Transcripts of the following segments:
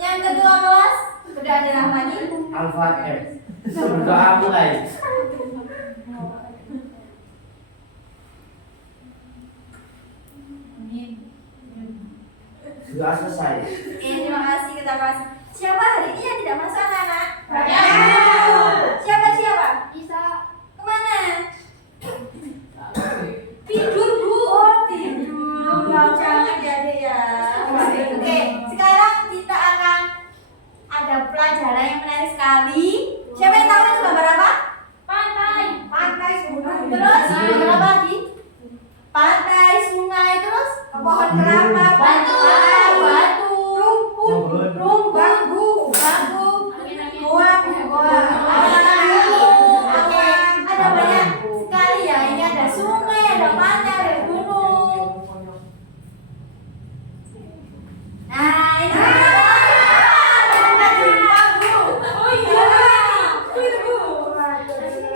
Yang kedua kelas sudah ada Rahmani. Al-Fatihah. Berdoa mulai. Sudah selesai. Terima kasih kita kelas. Siapa hari ini yang tidak masuk anak? Ya. Siapa? Bisa. Kemana? Tidur bu. Oh tidur. Jangan jadi ya. Oke, sekarang kita akan ada pelajaran yang menarik sekali. Siapa yang tahu itu gambar apa? Pantai sungai. Terus gambar apa lagi? Pantai sungai terus pohon kelapa, batu, rumput, bambu, goa. Oke, ada banyak sekali ya. Ini ada sungai, ada pantai, ada gunung. Nah, ini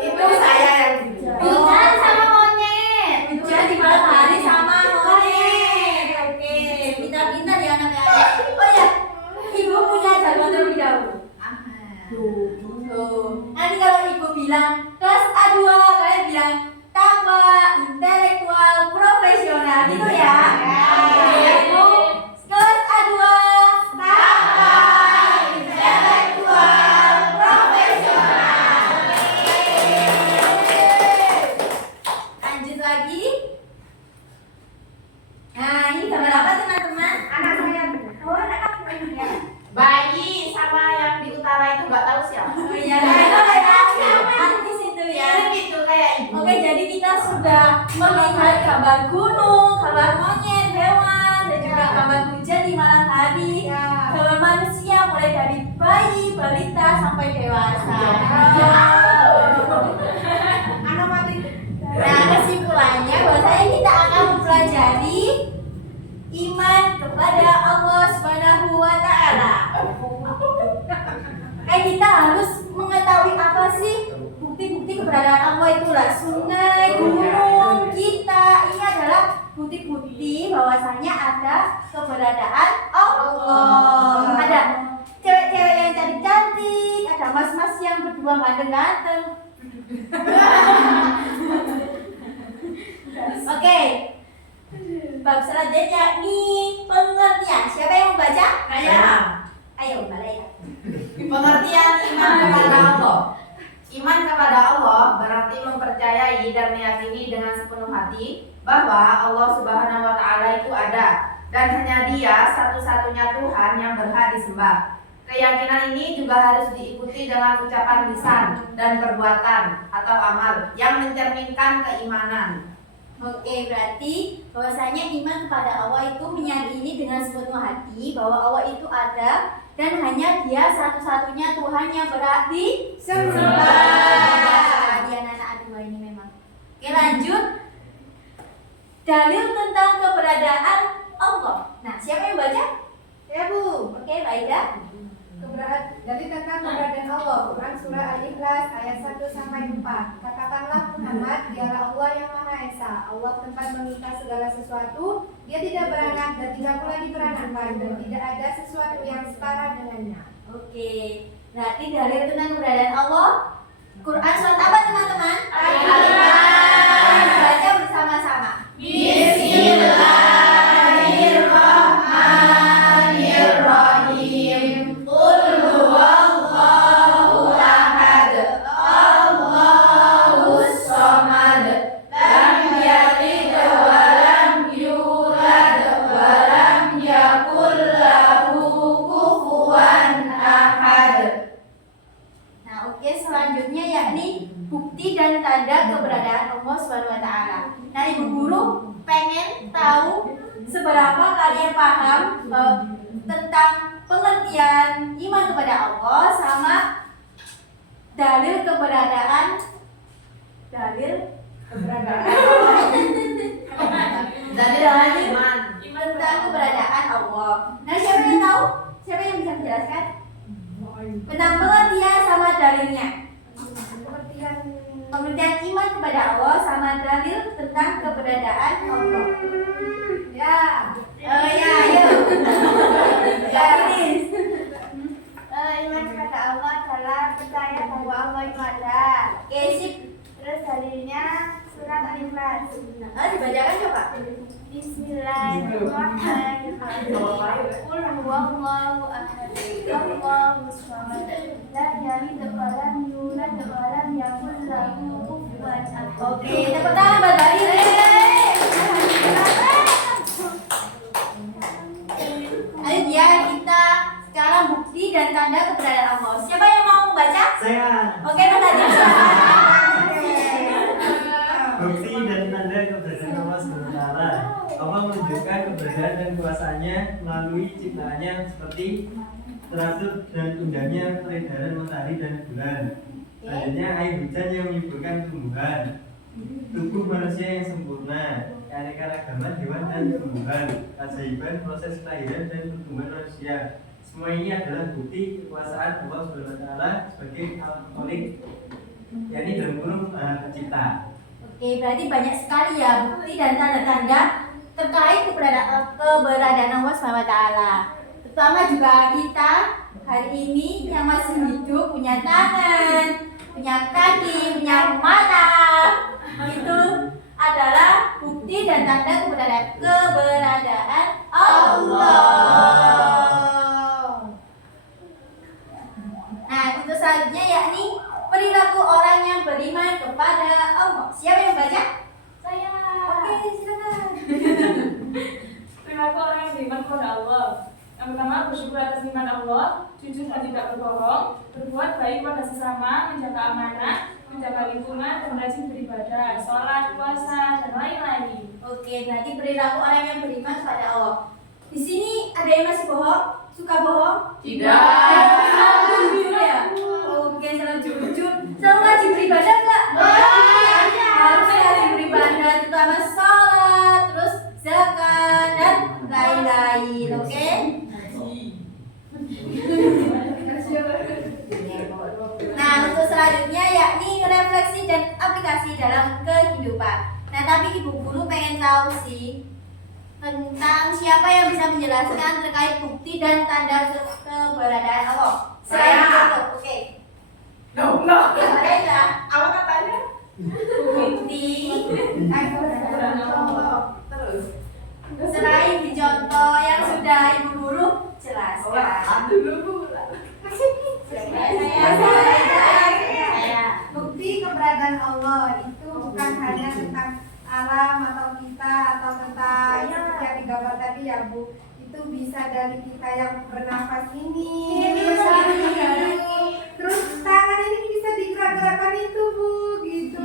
itu saya yang hujan sama monyet. Hujan di malam hari sama monyet. Oke, pintar-pintar ya anaknya. Oh ya, ibu punya jawaban terlebih dahulu. Nanti kalau ibu bilang kelas A2, kalian bilang tambah intelektual profesional gitu ya. Oke, ibu kelas A2 tambah intelektual profesional. Lanjut lagi. Nah, ini gambar apa teman-teman? Anak saya. Oh, anak kamu ya. Bayi sama yang di utara itu nggak tahu siapa. Oh iya, artis itu ya. Gitu kayak ibu. Oke, jadi kita sudah melihat gambar gunung, gambar monyet, hewan, dan juga gambar hujan di malam hari. Gambar manusia mulai dari bayi, balita sampai dewasa. Nah, kesimpulannya bahwasanya kita akan mempelajari iman kepada Allah Subhanahu wa taala. Kita harus mengetahui apa sih bukti-bukti keberadaan Allah itulah sungai, gunung, kita. Ini adalah bukti-bukti bahwasanya ada keberadaan Allah. Ada cewek-cewek yang cantik-cantik, ada mas-mas yang berdua ganteng-ganteng. Oke. Bab selanjutnya nih pengertian. Siapa yang membaca? Ayo, balai. Pengertian iman kepada Allah. Iman kepada Allah berarti mempercayai dan meyakini dengan sepenuh hati bahwa Allah Subhanahu wa taala itu ada dan hanya Dia satu-satunya Tuhan yang berhak disembah. Keyakinan ini juga harus diikuti dengan ucapan lisan dan perbuatan atau amal yang mencerminkan keimanan. Oke, berarti bahwasanya iman kepada Allah itu meyakini dengan sepenuh hati bahwa Allah itu ada dan hanya Dia satu-satunya Tuhan yang berhak disembah. Dia anak A2 ini memang. Oke, lanjut. Dalil tentang keberadaan Allah. Nah, siapa yang baca? Ya Bu, Oke, Baida. jadi tentang keberadaan Allah, Quran Surah Al-Ikhlas ayat 1-4. Katakanlah Muhammad, dialah Allah yang Maha Esa. Allah tempat meminta segala sesuatu, Dia tidak beranak dan tidak pula diperanakan, dan tidak ada sesuatu yang setara dengannya. Oke, berarti dalil tentang keberadaan Allah. Quran surat apa teman-teman? Al-Ikhlas. Baca bersama-sama. Bismillahirrahmanirrahim. Qul huwallahu ahad. Allahus samad. Lam yalid wa lam yulad wa lam yakul lahu kufuwan ahad. Nah, oke, selanjutnya yakni bukti dan tanda keberadaan Allah Subhanahu wa taala. Nah, Ibu guru pengen tahu seberapa kalian paham tentang pengertian iman kepada Allah sama dalil keberadaan Dalil iman. tentang keberadaan Allah. Nah, siapa yang tahu? Siapa yang bisa menjelaskan tentang pengertian sama dalilnya? Pengertian iman kepada Allah sama dalil tentang keberadaan Allah. Ya, Oh ya, ayo. Ya, ini. belum ada. Oke, sip. Terus dalilnya surat Al-Ikhlas. Dibacakan coba. Bismillahirrahmanirrahim. Qul huwallahu ahad. Allahus samad. Lam yalid wa lam yulad wa lam yakul lahu kufuwan ahad. Oke, tepuk tangan buat Mbak Riri. Ayo ya, kita sekarang bukti dan tanda keberadaan Allah. Siapa yang mau membaca? Saya. Oke, Mas Adil. Bukti dan tanda keberadaan Allah SWT. Allah menunjukkan keberadaan dan kuasanya melalui ciptaannya seperti teratur dan indahnya peredaran matahari dan bulan. Adanya air hujan yang menyuburkan tumbuhan. Tubuh manusia yang sempurna, keanekaragaman hewan dan tumbuhan, keajaiban proses kelahiran dan pertumbuhan manusia. Semua ini adalah bukti kekuasaan Allah SWT sebagai Al-Khaliq, yakni dalam kurung pencipta. Oke, berarti banyak sekali ya bukti dan tanda-tanda terkait keberadaan Allah SWT. Terutama juga kita hari ini yang masih hidup punya tangan, punya kaki, punya mata. Itu adalah bukti dan tanda keberadaan Allah. Nah, untuk selanjutnya yakni perilaku orang yang beriman kepada Allah. Siapa yang baca? Saya. Oke, silakan. Perilaku orang yang beriman kepada Allah. Yang pertama, bersyukur atas nikmat Allah, jujur dan tidak berbohong, berbuat baik pada sesama, menjaga amanah, menjaga lingkungan, dan rajin beribadah, sholat, puasa, dan lain-lain. Oke, berarti perilaku orang yang beriman kepada Allah. Di sini ada yang masih bohong? Suka bohong? Tidak. Selalu jujur ya? Oke, selalu jujur. Selalu rajin beribadah nggak? Harus rajin beribadah, terutama sholat, terus zakat, dan lain-lain. Oke? Nah, untuk selanjutnya yakni refleksi dan aplikasi dalam kehidupan. Nah, tapi Ibu Guru pengen tahu sih tentang siapa yang bisa menjelaskan terkait bukti dan tanda keberadaan Allah. Saya. Oke. No. Saya. Apa katanya? Bukti. Terus. Selain di contoh yang sudah Ibu Guru jelaskan. Saya. Bukti keberadaan Allah itu bukan hanya tentang alam atau kita atau tentang seperti yang digambar tadi ya Bu. Itu bisa dari kita yang bernafas ini, terus tangan ini bisa digerak-gerakan itu Bu, gitu.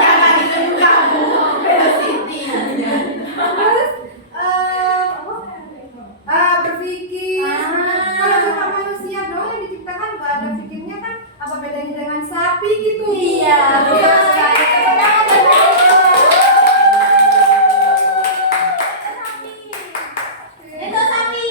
Jangan itu kamu. Velocity. Terus berpikir. Kalau cuma manusia doang yang diciptakan gak ada pikirnya kan, apa bedanya dengan sapi gitu? Iya, betul sekali. Itu sapi.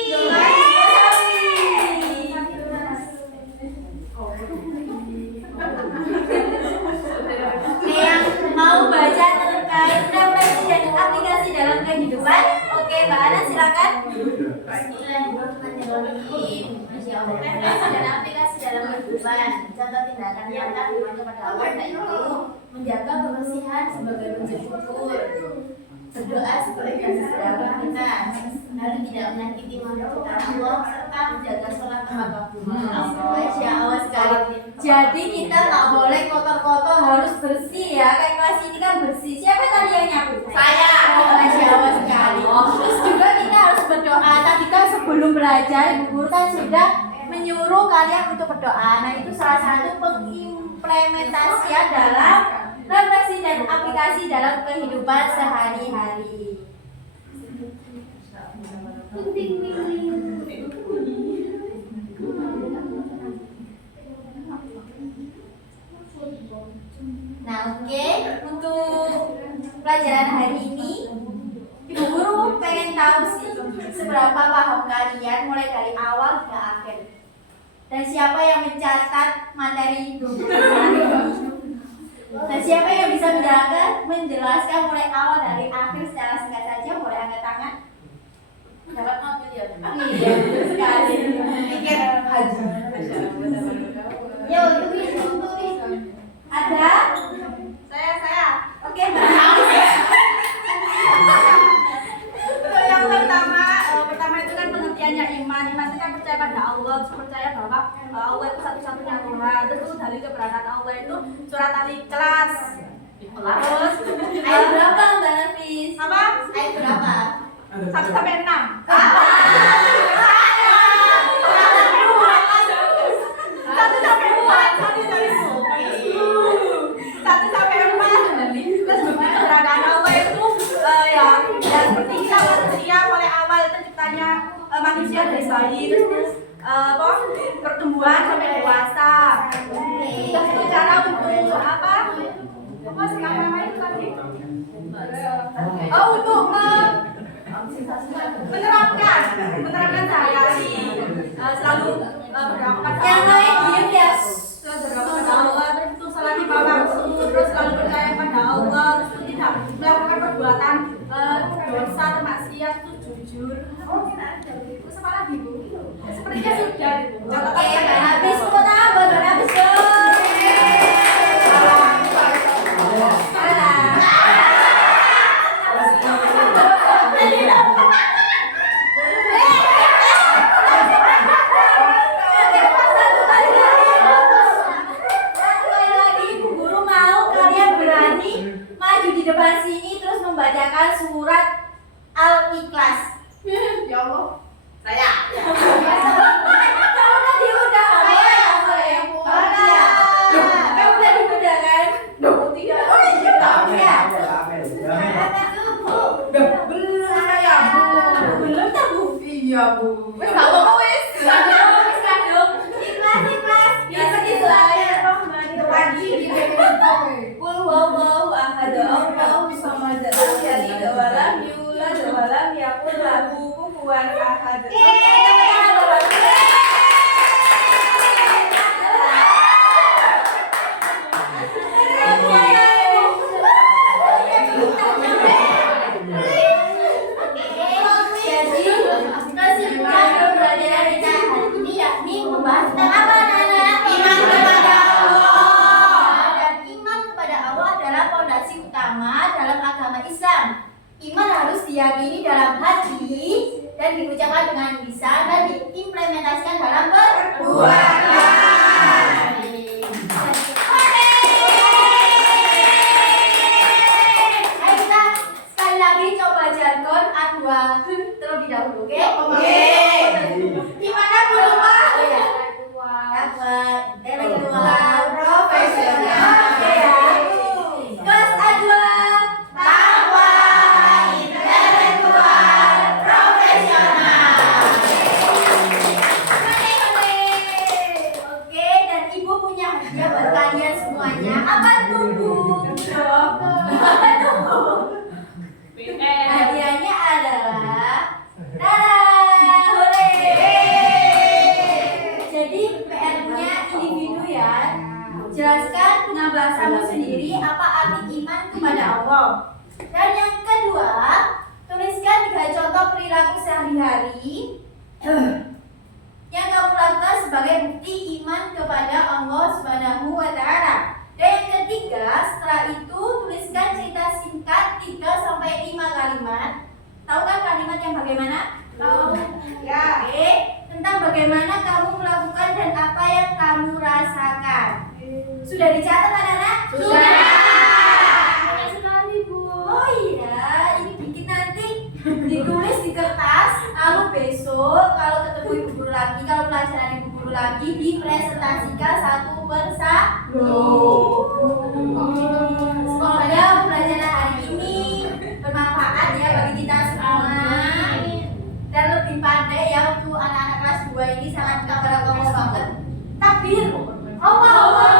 Oke, yang mau baca terkait refleksi dan aplikasi dalam kehidupan, oke Mbak Ana silakan. Bismillahirrahmanirrahim. Masya Allah. Refleksi dan aplikasi dalam kehidupan. Contoh tindakan nyata beriman kepada Allah yaitu menjaga kebersihan sebagai bentuk syukur, berdoa sebagai dasar kita, lalu tidak menyakiti makhluk Allah serta menjaga sholat tepat waktu. Masya Allah sekali. Jadi kita nggak boleh kotor-kotor, harus bersih ya. Kayak kelas ini kan bersih. Siapa tadi yang nyapu? Saya. Masya Allah sekali. Terus juga kita harus berdoa. Tadi kan sebelum belajar Ibu Guru kan sudah menyuruh kalian untuk berdoa. Nah itu salah satu pengimplementasian dalam refleksi dan aplikasi dalam kehidupan sehari-hari. Nah oke, untuk pelajaran hari ini Ibu Guru pengen tahu sih seberapa paham kalian mulai dari awal hingga akhir. Dan siapa yang mencatat materi Ibu Guru hari ini? Dan siapa yang bisa menjelaskan mulai awal dari akhir secara singkat saja? Boleh angkat tangan. Dapat mobil ya? Iya, betul sekali. Pikir haji. Ya, tulis. Ada? Saya. Oke, Mbak. Yang pertama itu kan pengertiannya iman. Iman itu kan percaya pada Allah, terus percaya bahwa Allah itu satu-satunya Tuhan. Terus dalil keberadaan Allah itu surat Al-Ikhlas. Terus ayat berapa Mbak Nafis? Apa? Ayat berapa? 1 sampai 6. Manusia dari bayi terus pertumbuhan sampai dewasa. Terus itu cara untuk apa? Apa sih namanya itu tadi? Untuk menerapkan sehari-hari selalu berdoa kepada Allah. Yang lain diem ya. Selalu berdoa kepada Allah, terus itu salat lima waktu, terus selalu percaya pada Allah, terus tidak melakukan perbuatan dosa atau maksiat, itu jujur. Terus apa lagi Bu? Sepertinya sudah. Oke, habis semua tambah, habis depan sini terus membacakan surat Al-Ikhlas. Ya Allah. Saya. Kamu tadi udah kamu tadi udah kan? Tidak. Oh iya. Belum saya Bu. Belum tak Bu? Iya Bu. Wes tak apa wes. Wes kan dong. Ikhlas. Biasa Bismillahirrahmanirrahim. Qul huwallahu ahad, Allahu samad, lam yalid wa lam yulad wa lam yakul lahu kufuwan ahad. Iman harus diyakini dalam hati dan diucapkan dengan lisan dan diimplementasikan dalam perbuatan. Ayo kita sekali lagi coba jargon A2 terlebih dahulu, oke? Oke. Gimana Bu lupa? Oh ya. Lagi dua profesional. Oke ya. Kelas A2. Hadiahnya adalah jadi PR-nya individu ya. Jelaskan dengan bahasamu sendiri apa arti iman kepada Allah. Dan yang kedua, tuliskan 3 contoh perilaku sehari-hari yang kamu lakukan sebagai bukti iman kepada Allah Subhanahu wa Ta'ala. Dan yang ketiga, setelah itu tuliskan cerita singkat 3 sampai 5 kalimat. Tahu kan kalimat yang bagaimana? Tahu. Ya. Oke. Tentang bagaimana kamu melakukan dan apa yang kamu rasakan. Sudah dicatat anak-anak? Sudah. Banyak sekali Bu. Oh iya, ini bikin nanti ditulis di kertas. Lalu besok kalau ketemu ibu guru lagi, kalau pelajaran ibu guru lagi dipresentasikan satu persatu. Semoga pelajaran hari ini bermanfaat ya bagi kita semua dan lebih pandai ya untuk anak-anak kelas 2 ini sangat kabar banget. Takbir. Allah.